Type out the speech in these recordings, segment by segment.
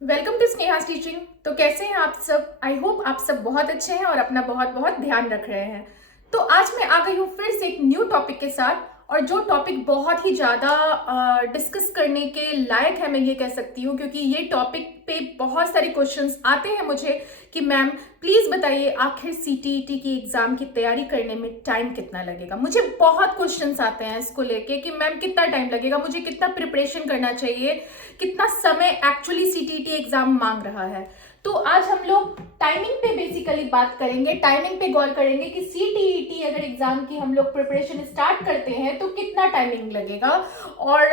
Welcome to Sneha teaching. तो कैसे हैं आप सब? आई होप आप सब बहुत अच्छे हैं और अपना बहुत बहुत ध्यान रख रहे हैं। तो आज मैं आ गई हूँ फिर से एक न्यू टॉपिक के साथ, और जो टॉपिक बहुत ही ज़्यादा डिस्कस करने के लायक है, मैं ये कह सकती हूँ, क्योंकि ये टॉपिक पे बहुत सारे क्वेश्चंस आते हैं मुझे कि मैम प्लीज़ बताइए आखिर सीटीईटी की एग्ज़ाम की तैयारी करने में टाइम कितना लगेगा। मुझे बहुत क्वेश्चंस आते हैं इसको लेके कि मैम कितना टाइम लगेगा, मुझे कितना प्रिपरेशन करना चाहिए, कितना समय एक्चुअली सीटीईटी एग्ज़ाम मांग रहा है। तो आज हम लोग टाइमिंग पे बेसिकली बात करेंगे, टाइमिंग पे गौर करेंगे कि सीटीईटी अगर एग्जाम की हम लोग प्रिपरेशन स्टार्ट करते हैं तो कितना टाइमिंग लगेगा, और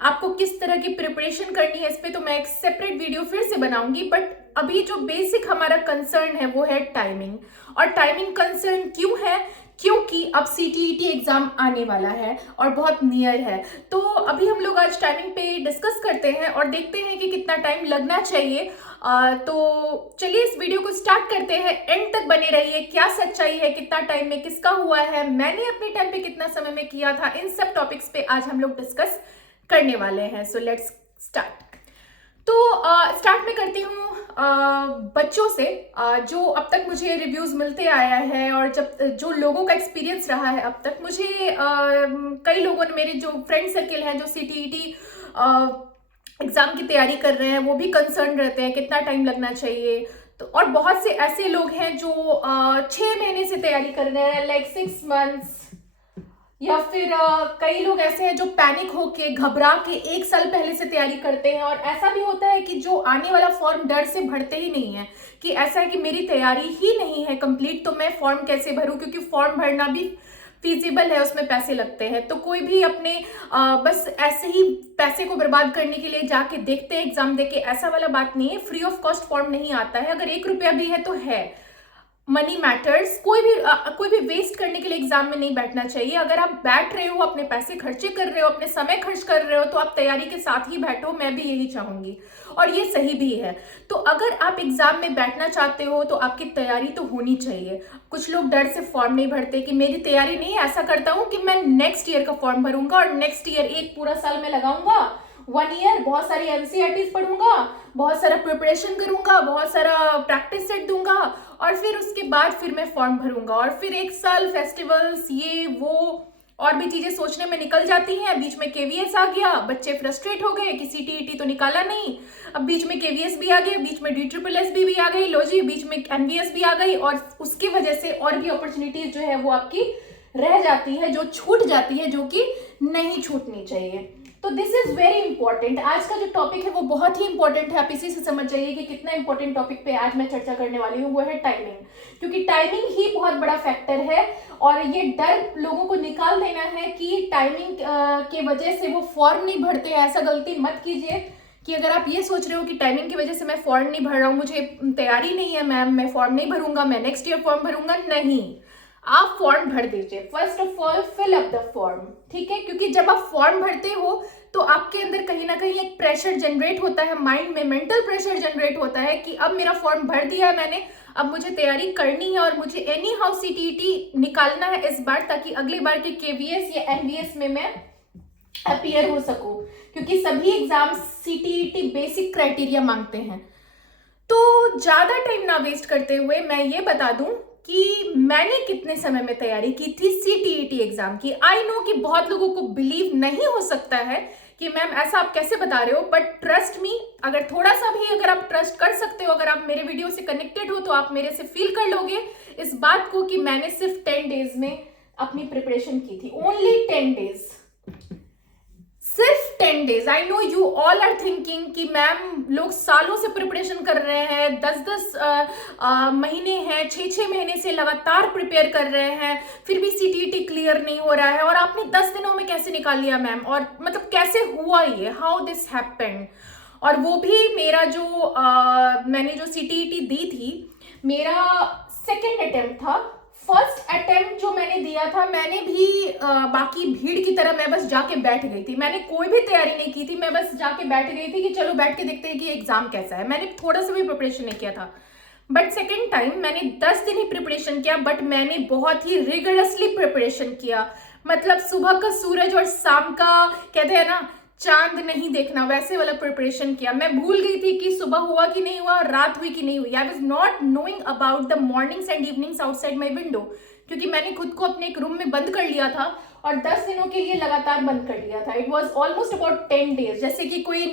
आपको किस तरह की प्रिपरेशन करनी है। इस पे तो मैं एक सेपरेट वीडियो फिर से बनाऊंगी, बट अभी जो बेसिक हमारा कंसर्न है वो है टाइमिंग। और टाइमिंग कंसर्न क्यों है? क्योंकि अब सीटीईटी एग्जाम आने वाला है और बहुत नियर है। तो अभी हम लोग आज टाइमिंग पे डिस्कस करते हैं और देखते हैं कि कितना टाइम लगना चाहिए। तो चलिए इस वीडियो को स्टार्ट करते हैं, एंड तक बने रहिए। क्या सच्चाई है, कितना टाइम में किसका हुआ है, मैंने अपने टाइम पे कितना समय में किया था, इन सब टॉपिक्स पे आज हम लोग डिस्कस करने वाले हैं। So let's start. तो स्टार्ट में करती हूँ बच्चों से, जो अब तक मुझे रिव्यूज मिलते आया है और जब जो लोगों का एक्सपीरियंस रहा है अब तक, मुझे कई लोगों ने, मेरे जो फ्रेंड सर्किल हैं जो सीटीईटी एग्जाम की तैयारी कर रहे हैं, वो भी कंसर्न रहते हैं कितना टाइम लगना चाहिए। तो और बहुत से ऐसे लोग हैं जो 6 महीने से तैयारी कर रहे हैं, लाइक 6 मंथ्स, या फिर कई लोग ऐसे हैं जो पैनिक होके घबरा के 1 साल पहले से तैयारी करते हैं। और ऐसा भी होता है कि जो आने वाला फॉर्म डर से भरते ही नहीं है, कि ऐसा है कि मेरी तैयारी ही नहीं है कंप्लीट, तो मैं फॉर्म कैसे भरूं, क्योंकि फॉर्म भरना भी फीजिबल है, उसमें पैसे लगते हैं। तो कोई भी अपने बस ऐसे ही पैसे को बर्बाद करने के लिए जाके देखते हैं एग्जाम देके, ऐसा वाला बात नहीं है। फ्री ऑफ कॉस्ट फॉर्म नहीं आता है, अगर 1 रुपया भी है तो है। Money matters. कोई भी वेस्ट करने के लिए एग्जाम में नहीं बैठना चाहिए। अगर आप बैठ रहे हो, अपने पैसे खर्चे कर रहे हो, अपने समय खर्च कर रहे हो, तो आप तैयारी के साथ ही बैठो। मैं भी यही चाहूंगी और ये सही भी है। तो अगर आप एग्जाम में बैठना चाहते हो तो आपकी तैयारी तो होनी चाहिए। कुछ लोग डर से फॉर्म नहीं भरते कि मेरी तैयारी नहीं है, ऐसा करता हूँ कि मैं नेक्स्ट ईयर का फॉर्म भरूंगा और नेक्स्ट ईयर एक पूरा साल में लगाऊंगा, 1 ईयर बहुत सारी एनसीईआरटीज पढ़ूंगा, बहुत सारा प्रिपरेशन करूंगा, बहुत सारा प्रैक्टिस सेट दूंगा, और फिर उसके बाद फिर मैं फॉर्म भरूंगा। और फिर 1 साल फेस्टिवल्स ये वो और भी चीजें सोचने में निकल जाती हैं। बीच में केवीएस आ गया, बच्चे फ्रस्ट्रेट हो गए कि सीटीईटी तो निकाला नहीं, अब बीच में केवीएस भी आ गया, बीच में DSSS भी आ गई, लो जी बीच में एनवीएस भी आ गई, और उसकी वजह से और भी अपॉर्चुनिटीज जो है वो आपकी रह जाती है, जो छूट जाती है, जो कि नहीं छूटनी चाहिए। तो दिस इज वेरी इंपॉर्टेंट। आज का जो टॉपिक है वो बहुत ही इंपॉर्टेंट है। आप इसी से समझ जाइए कि कितना इंपॉर्टेंट टॉपिक पे आज मैं चर्चा करने वाली हूँ, वो है टाइमिंग। क्योंकि टाइमिंग ही बहुत बड़ा फैक्टर है, और ये डर लोगों को निकाल देना है कि टाइमिंग के वजह से वो फॉर्म नहीं भरते। ऐसा गलती मत कीजिए कि अगर आप ये सोच रहे हो कि टाइमिंग की वजह से मैं फॉर्म नहीं भर रहा हूँ, मुझे तैयारी नहीं है मैम, मैं फॉर्म नहीं भरूंगा, मैं नेक्स्ट ईयर फॉर्म भरूंगा। नहीं, आप फॉर्म भर दीजिए। First of all fill up the form, ठीक है? क्योंकि जब आप फॉर्म भरते हो तो आपके अंदर कहीं ना कहीं एक प्रेशर जनरेट होता है, माइंड में मेंटल प्रेशर जनरेट होता है कि अब मेरा फॉर्म भर दिया है मैंने, अब मुझे तैयारी करनी है और मुझे एनी हाउ सीटीईटी निकालना है इस बार, ताकि अगली बार के केवीएस या एनवीएस में मैं अपीयर हो सकूं। क्योंकि सभी एग्जाम सीटीईटी बेसिक क्राइटेरिया मांगते हैं। तो ज्यादा टाइम ना वेस्ट करते हुए मैं ये बता दूं कि मैंने कितने समय में तैयारी की थी सीटीईटी एग्जाम की। आई नो कि बहुत लोगों को बिलीव नहीं हो सकता है कि मैम ऐसा आप कैसे बता रहे हो, बट ट्रस्ट मी, अगर थोड़ा सा भी अगर आप ट्रस्ट कर सकते हो, अगर आप मेरे वीडियो से कनेक्टेड हो, तो आप मेरे से फील कर लोगे इस बात को कि मैंने सिर्फ 10 डेज में अपनी प्रिपरेशन की थी। ओनली 10 डेज, सिर्फ 10 days. I know you all are thinking कि मैम लोग सालों से प्रिपरेशन कर रहे हैं, 10-10 महीने हैं, 6-6 महीने से लगातार प्रिपेयर कर रहे हैं, फिर भी सीटीईटी क्लियर नहीं हो रहा है, और आपने 10 दिनों में कैसे निकाल लिया मैम, और मतलब कैसे हुआ ये, हाउ दिस हैपेंड। और वो भी मेरा जो मैंने जो सीटीईटी दी थी, मेरा सेकेंड अटेम्प्ट था। फर्स्ट अटेम्प्ट जो मैंने दिया था, मैंने भी बाकी भीड़ की तरह मैं बस जाके बैठ गई थी। मैंने कोई भी तैयारी नहीं की थी, मैं बस जाके बैठ गई थी कि चलो बैठ के देखते हैं कि एग्जाम कैसा है। मैंने थोड़ा सा भी प्रिपरेशन नहीं किया था। बट सेकेंड टाइम मैंने 10 दिन ही प्रिपरेशन किया, बट मैंने बहुत ही रिगरसली प्रिपरेशन किया। मतलब सुबह का सूरज और शाम का, कहते हैं ना, चांद नहीं देखना वैसे वाला प्रिपरेशन किया। मैं भूल गई थी कि सुबह हुआ कि नहीं हुआ, रात हुई कि नहीं हुई। I was not knowing about the mornings and evenings outside my window, क्योंकि मैंने खुद को अपने एक रूम में बंद कर लिया था और 10 दिनों के लिए लगातार बंद कर लिया था। It was almost about 10 days, जैसे कि कोई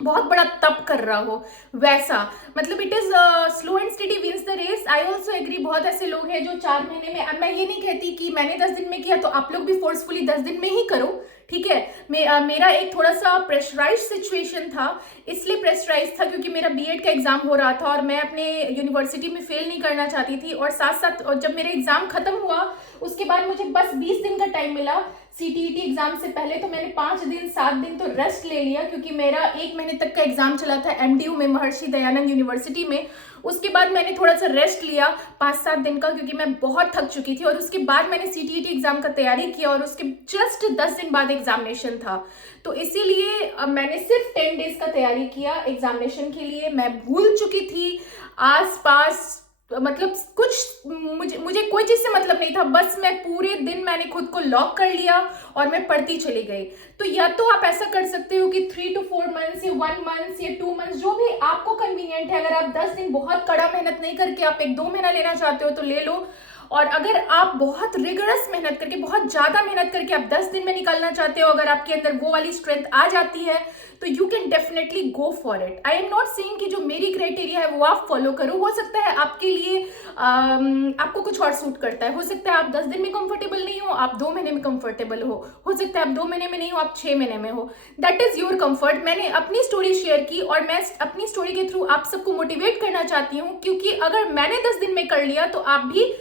बहुत बड़ा तप कर रहा हो वैसा। मतलब it is slow and steady wins the race. I also agree, बहुत ऐसे लोग हैं जो 4 महीने में, अब मैं ये नहीं कहती कि मैंने 10 दिन में किया तो आप लोग भी फोर्सफुली 10 दिन में ही करो, ठीक है। मेरा एक थोड़ा सा प्रेशराइज सिचुएशन था, इसलिए प्रेशराइज था क्योंकि मेरा बीएड का एग्जाम हो रहा था और मैं अपने यूनिवर्सिटी में फेल नहीं करना चाहती थी। और साथ साथ और जब मेरा एग्जाम खत्म हुआ उसके बाद मुझे बस 20 दिन का टाइम मिला सीटीईटी एग्जाम से पहले, तो मैंने 5 दिन 7 दिन तो रेस्ट ले लिया, क्योंकि मेरा 1 महीने तक का एग्जाम चला था एमडीयू में, महर्षि दयानंद यूनिवर्सिटी में। उसके बाद मैंने थोड़ा सा रेस्ट लिया 5-7 दिन का, क्योंकि मैं बहुत थक चुकी थी। और उसके बाद मैंने सीटीईटी एग्जाम का तैयारी किया और उसके जस्ट 10 दिन बाद एग्जामिनेशन था। तो इसीलिए मैंने सिर्फ 10 डेज का तैयारी किया एग्जामिनेशन के लिए। मैं भूल चुकी थी आस पास, मतलब कुछ मुझे कोई चीज से मतलब नहीं था, बस मैं पूरे दिन मैंने खुद को लॉक कर लिया और मैं पढ़ती चली गई। तो या तो आप ऐसा कर सकते हो कि 3 to 4 months या 1 month या 2 months, जो भी आपको कन्वीनियंट है। अगर आप 10 दिन बहुत कड़ा मेहनत नहीं करके आप 1-2 महीना लेना चाहते हो तो ले लो, और अगर आप बहुत रिगरस मेहनत करके, बहुत ज्यादा मेहनत करके आप 10 दिन में निकालना चाहते हो, अगर आपके अंदर वो वाली स्ट्रेंथ आ जाती है तो you can definitely go for it. I am not saying कि जो मेरी क्राइटेरिया है वो आप फॉलो करो, हो सकता है आपके लिए आपको कुछ और सूट करता है। हो सकता है आप 10 दिन में कंफर्टेबल नहीं हो, आप 2 महीने में कंफर्टेबल हो सकता है आप 2 महीने में नहीं हो, आप 6 महीने में हो। That is your comfort. मैंने अपनी स्टोरी शेयर की और मैं अपनी स्टोरी के थ्रू आप सबको मोटिवेट करना चाहती हूँ, क्योंकि अगर मैंने 10 दिन में कर लिया तो आप भी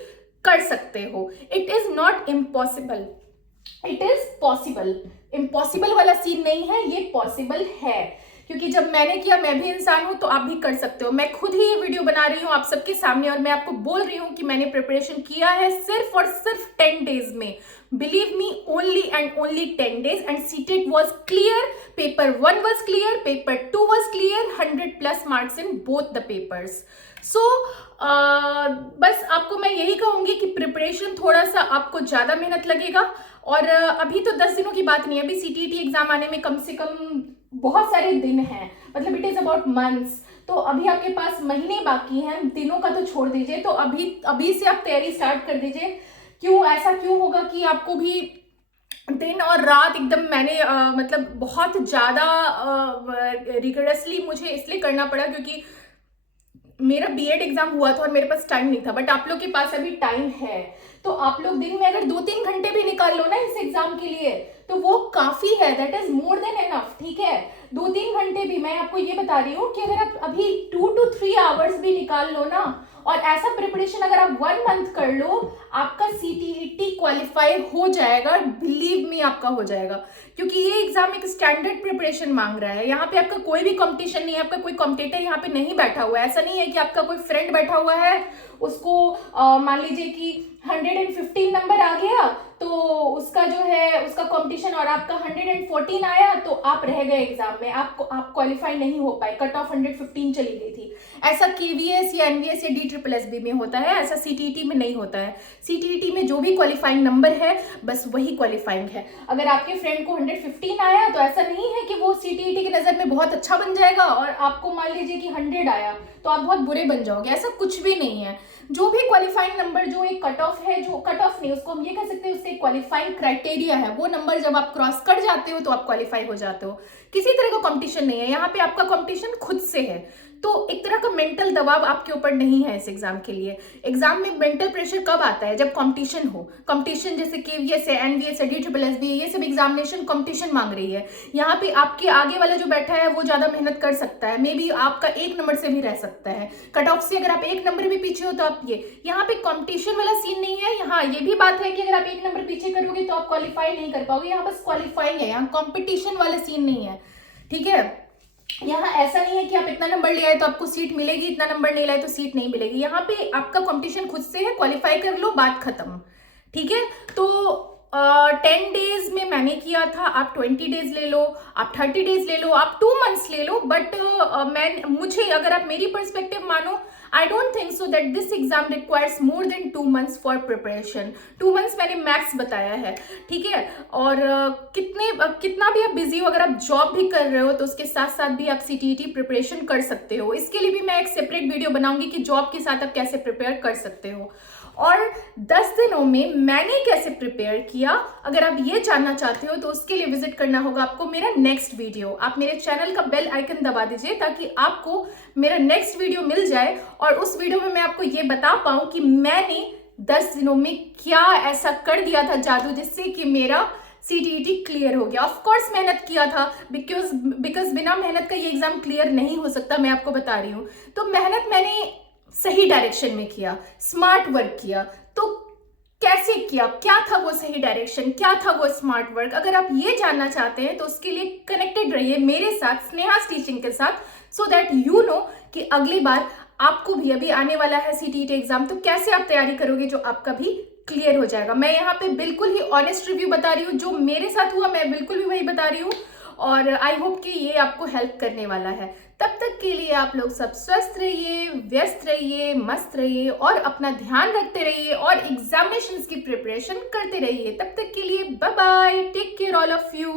कर सकते हो। It is not impossible, it is possible. Impossible वाला सीन नहीं है, ये पॉसिबल है, क्योंकि जब मैंने किया, मैं भी इंसान हूं तो आप भी कर सकते हो। मैं खुद ही ये वीडियो बना रही हूं आप सबके सामने और मैं आपको बोल रही हूं कि मैंने प्रिपरेशन किया है सिर्फ और सिर्फ 10 डेज में। Believe me, only and only 10 days and CTET was clear. Paper 1 was clear, paper 2 was clear, 100+ marks in both the papers. So बस आपको मैं यही कहूंगी कि प्रिपरेशन थोड़ा सा आपको ज्यादा मेहनत लगेगा। और अभी तो 10 दिनों की बात नहीं है, अभी सीटीईटी एग्जाम आने में कम से कम बहुत सारे दिन हैं, मतलब इट इज अबाउट मंथ्स। तो अभी आपके पास महीने बाकी हैं, दिनों का तो छोड़ दीजिए। तो अभी से आप तैयारी स्टार्ट कर दीजिए। ऐसा क्यों होगा कि आपको भी दिन और रात एकदम, मैंने मतलब बहुत ज्यादा रिगरसली मुझे इसलिए करना पड़ा क्योंकि मेरा बीएड एग्जाम हुआ था और मेरे पास टाइम नहीं था। बट आप लोग के पास अभी टाइम है, तो आप लोग दिन में अगर 2-3 घंटे भी निकाल लो ना इस एग्जाम के लिए तो वो काफी है। That is more than enough, ठीक है। 2-3 घंटे भी, मैं आपको ये बता रही हूँ कि अगर आप अभी 2 to 3 आवर्स भी निकाल लो ना, और ऐसा प्रिपरेशन अगर आप 1 मंथ कर लो, आपका सीटीईटी क्वालिफाई हो जाएगा। बिलीव मी, आपका हो जाएगा, क्योंकि ये एग्जाम एक स्टैंडर्ड प्रिपरेशन मांग रहा है। यहाँ पे आपका कोई भी कंपटीशन नहीं है, आपका कोई कॉम्पिटिटर यहाँ पे नहीं बैठा हुआ है। ऐसा नहीं है कि आपका कोई फ्रेंड बैठा हुआ है, उसको मान लीजिए कि 115 नंबर आ गया तो उसका जो है उसका कंपटीशन और आपका 114 आया तो आप रह गए एग्जाम में, आप क्वालिफाई नहीं हो पाए, कट ऑफ 115 चली गई थी। ऐसा केवीएस या एनवीएस या DSSB में होता है, ऐसा सीटीईटी में नहीं होता है। सीटीईटी में जो भी क्वालिफाइंग नंबर है बस वही क्वालिफाइंग है। अगर आपके फ्रेंड को 115 आया तो ऐसा नहीं है कि वो सीटीईटी की नजर में बहुत अच्छा बन जाएगा, और आपको मान लीजिए कि 100 आया तो आप बहुत बुरे बन जाओगे। ऐसा कुछ भी नहीं है। जो भी क्वालिफाइंग नंबर, जो एक कट ऑफ है, जो कट ऑफ नहीं, उसको हम ये कह सकते हैं उससे क्वालिफाइंग क्राइटेरिया है, वो नंबर जब आप क्रॉस कर जाते हो तो आप क्वालिफाई हो जाते हो। किसी तरह का कंपटीशन नहीं है यहाँ पे, आपका कंपटीशन खुद से है। तो एक तरह का मेंटल दबाव आपके ऊपर नहीं है इस एग्जाम के लिए। एग्जाम में मेंटल प्रेशर कब आता है? जब कंपटीशन हो। कंपटीशन जैसे केवीएस है, एनवीएस है, DSSB है, ये सब एग्जामिनेशन कंपटीशन मांग रही है। यहाँ पे आपके आगे वाला जो बैठा है वो ज्यादा मेहनत कर सकता है, मे बी आपका 1 नंबर से भी रह सकता है कट ऑफ से। अगर आप 1 नंबर भी पीछे हो तो आप यहाँ पे कंपटीशन वाला सीन नहीं है। यहाँ ये भी बात है कि अगर आप 1 नंबर पीछे करोगे तो आप क्वालिफाई नहीं कर पाओगे। यहाँ बस क्वालिफाइंग है, यहाँ कॉम्पिटिशन वाला सीन नहीं है, ठीक है। यहाँ ऐसा नहीं है कि आप इतना नंबर ले आए तो आपको सीट मिलेगी, इतना नंबर नहीं लाए तो सीट नहीं मिलेगी। यहाँ पे आपका कंपटीशन खुद से है, क्वालिफाई कर लो, बात खत्म, ठीक है। तो 10 डेज में मैंने किया था, आप 20 डेज ले लो, आप 30 डेज ले लो, आप 2 मंथ्स ले लो। बट मुझे, अगर आप मेरी पर्सपेक्टिव मानो, I don't think so that this exam requires more than 2 months for preparation. 2 months मैंने मैक्स बताया है, ठीक है। और कितना भी आप बिजी हो, अगर आप जॉब भी कर रहे हो तो उसके साथ साथ भी आप CTET प्रिपरेशन कर सकते हो। इसके लिए भी मैं एक सेपरेट वीडियो बनाऊंगी कि जॉब के साथ आप कैसे प्रिपेयर कर सकते हो और 10 दिनों में मैंने कैसे प्रिपेयर किया। अगर आप ये जानना चाहते हो तो उसके लिए विजिट करना होगा आपको मेरा नेक्स्ट वीडियो। आप मेरे चैनल का बेल आइकन दबा दीजिए ताकि आपको मेरा नेक्स्ट वीडियो मिल जाए और उस वीडियो में मैं आपको ये बता पाऊं कि मैंने 10 दिनों में क्या ऐसा कर दिया था जादू जिससे कि मेरा CTET क्लियर हो गया। ऑफ कोर्स मेहनत किया था, बिकॉज बिना मेहनत का ये एग्जाम क्लियर नहीं हो सकता, मैं आपको बता रही हूँ। तो मेहनत मैंने सही डायरेक्शन में किया, स्मार्ट वर्क किया। तो कैसे किया, क्या था वो सही डायरेक्शन, क्या था वो स्मार्ट वर्क, अगर आप ये जानना चाहते हैं तो उसके लिए कनेक्टेड रहिए मेरे साथ, स्नेहास टीचिंग के साथ, सो दैट यू नो कि अगली बार आपको भी, अभी आने वाला है CTET एग्जाम, तो कैसे आप तैयारी करोगे जो आपका भी क्लियर हो जाएगा। मैं यहाँ पे बिल्कुल ही ऑनेस्ट रिव्यू बता रही हूँ, जो मेरे साथ हुआ मैं बिल्कुल भी वही बता रही हूँ और आई होप कि ये आपको हेल्प करने वाला है। तब तक के लिए आप लोग सब स्वस्थ रहिए, व्यस्त रहिए, मस्त रहिए और अपना ध्यान रखते रहिए और एग्जामिनेशंस की प्रिपरेशन करते रहिए। तब तक के लिए bye bye, take care all of you.